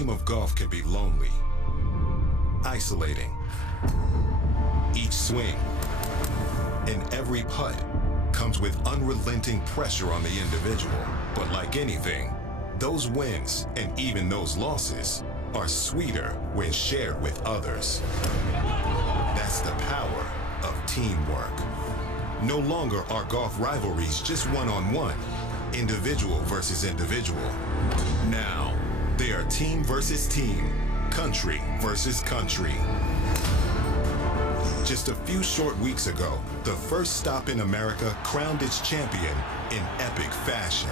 game of golf can be lonely, isolating. Each swing and every putt comes with unrelenting pressure on the individual. But like anything, those wins and even those losses are sweeter when shared with others. That's the power of teamwork. No longer are golf rivalries just one-on-one, individual versus individual. Now, they are team versus team, country versus country. Just a few short weeks ago, the first stop in America crowned its champion in epic fashion.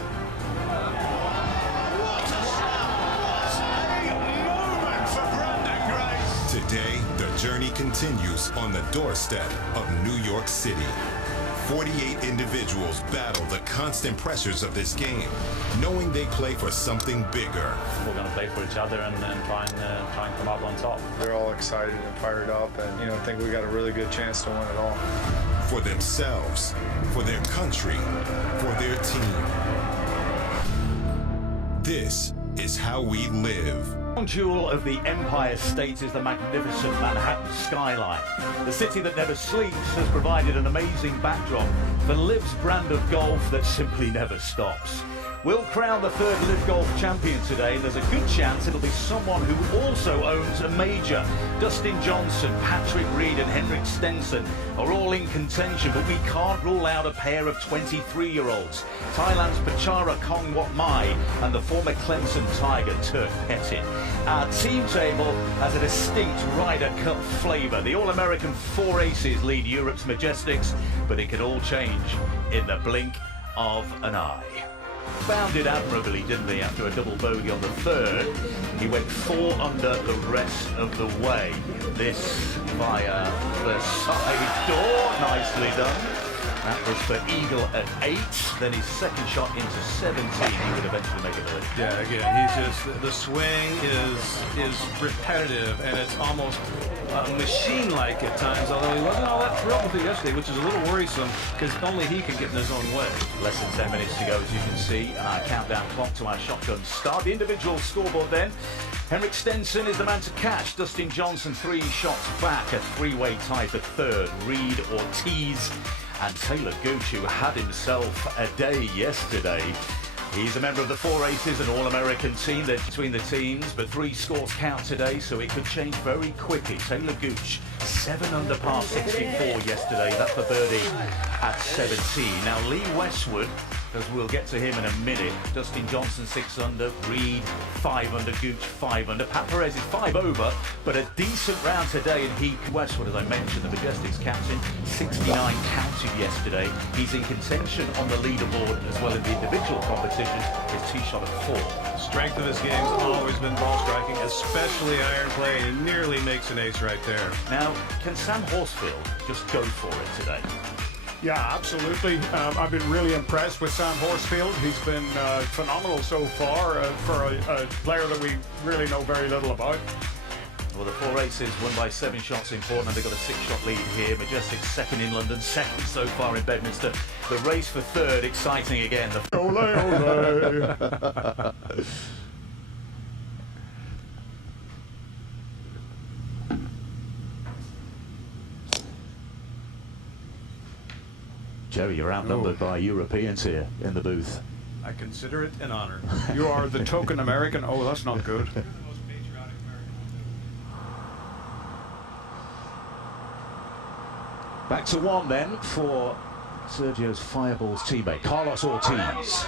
Today, the journey continues on the doorstep of New York City. 48 individuals battle the constant pressures of this game, knowing they play for something bigger. We're going to play for each other and try and come out on top. They're all excited and fired up, and I think we got a really good chance to win it all. For themselves, for their country, for their team. This is how we live. The jewel of the Empire State is the magnificent Manhattan skyline. The city that never sleeps has provided an amazing backdrop for Liv's brand of golf that simply never stops. We'll crown the third Liv Golf champion today, and there's a good chance it'll be someone who also owns a major. Dustin Johnson, Patrick Reed and Henrik Stenson are all in contention, but we can't rule out a pair of 23-year-olds. Thailand's Pachara Kongwat Mai and the former Clemson Tiger Turk Pettit. Our team table has a distinct Ryder Cup flavour. The All-American Four Aces lead Europe's Majestics, but it can all change in the blink of an eye. Bounded admirably, didn't he, after a double bogey on the third. He went 4 under the rest of the way. This via the side door. Nicely done. That was for eagle at 8. Then his second shot into 17. He would eventually make a birdie. Yeah, again, he's just, the swing is repetitive, and it's almost machine-like at times, although he wasn't all that thrilled with it yesterday, which is a little worrisome because only he can get in his own way. Less than 10 minutes to go, as you can see, and our countdown clock to our shotgun start. The individual scoreboard then. Henrik Stenson is the man to catch. Dustin Johnson 3 shots back, a 3-way tie for third. Reed, Ortiz and Taylor Gooch, who had himself a day yesterday. He's a member of the Four Aces, an All-American team. They're between the teams, but 3 scores count today, so it could change very quickly. Taylor Gooch, 7 under par 64 yesterday. That's the birdie at 17. Now Lee Westwood, as we'll get to him in a minute. Dustin Johnson 6 under, Reed 5 under, Gooch 5 under. Pat Perez is 5 over, but a decent round today. And he, Westwood, as I mentioned, the Majestics captain, 69 counted yesterday. He's in contention on the leaderboard as well in the individual competition. His tee shot at 4. The strength of his game's always been ball striking, especially iron play, and he nearly makes an ace right there. Now, can Sam Horsfield just go for it today? Yeah, absolutely. I've been really impressed with Sam Horsfield. He's been phenomenal so far for a player that we really know very little about. Well, the Four Aces won by 7 shots in Portland. They've got a 6-shot lead here. Majestics second in London, second so far in Bedminster. The race for third, exciting again. Ole, ole. Jerry, you're outnumbered by Europeans here in the booth. I consider it an honor. You are the token American. Oh, that's not good. Back to 1 then for Sergio's Fireball's teammate, Carlos Ortiz.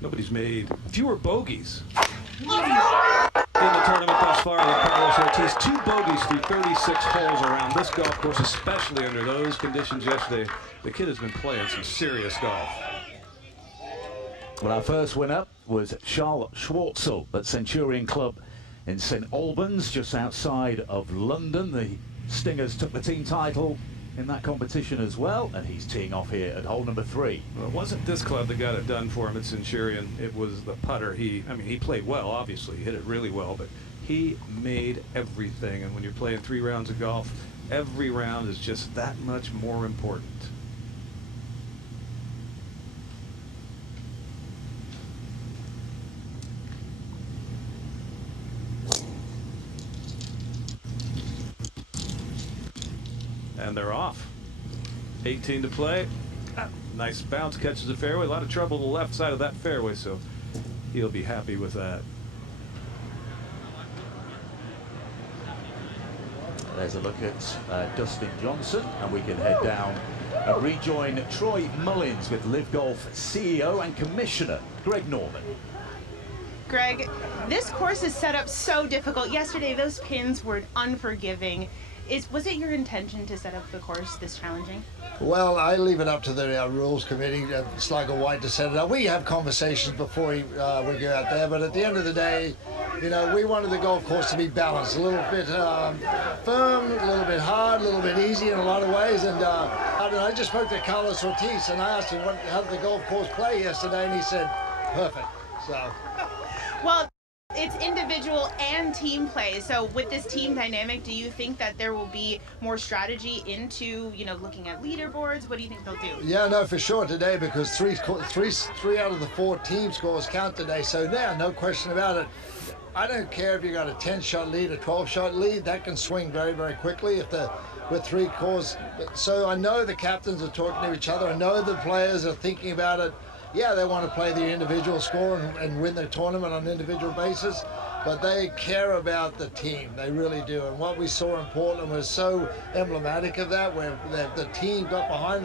Nobody's made fewer bogeys in the tournament thus far than Carlos Ortiz. 2 bogeys through 36 holes around this golf course, especially under those conditions yesterday. The kid has been playing some serious golf. Well, our first winner was Charles Schwartzel at Centurion Club in St Albans, just outside of London. The Stingers took the team title in that competition as well, and he's teeing off here at hole number 3. Well, it wasn't this club that got it done for him at Centurion. It was the putter. I mean, he played well, obviously. He hit it really well, but he made everything. And when you're playing 3 rounds of golf, every round is just that much more important. And they're off. 18 to play. Nice bounce, catches the fairway. A lot of trouble on the left side of that fairway, so he'll be happy with that. There's a look at Dustin Johnson, and we can head down and rejoin Troy Mullins with Live Golf CEO and Commissioner Greg Norman. Greg, this course is set up so difficult. Yesterday, those pins were unforgiving. Was it your intention to set up the course this challenging? Well, I leave it up to the rules committee. It's like a white to set it up. We have conversations before we go out there, but at the end of the day, you know, we wanted the golf course to be balanced, a little bit firm, a little bit hard, a little bit easy in a lot of ways. And I just spoke to Carlos Ortiz, and I asked him how did the golf course play yesterday, and he said, perfect. So. Well, it's individual and team play. So with this team dynamic, do you think that there will be more strategy into, you know, looking at leaderboards? What do you think they'll do? Yeah, no, for sure today, because three out of the 4 team scores count today. So yeah, no question about it. I don't care if you got a 10-shot lead, a 12-shot lead, that can swing very, very quickly with 3 scores. So I know the captains are talking to each other. I know the players are thinking about it. Yeah, they want to play the individual score and win the tournament on an individual basis, but they care about the team. They really do. And what we saw in Portland was so emblematic of that, where the team got behind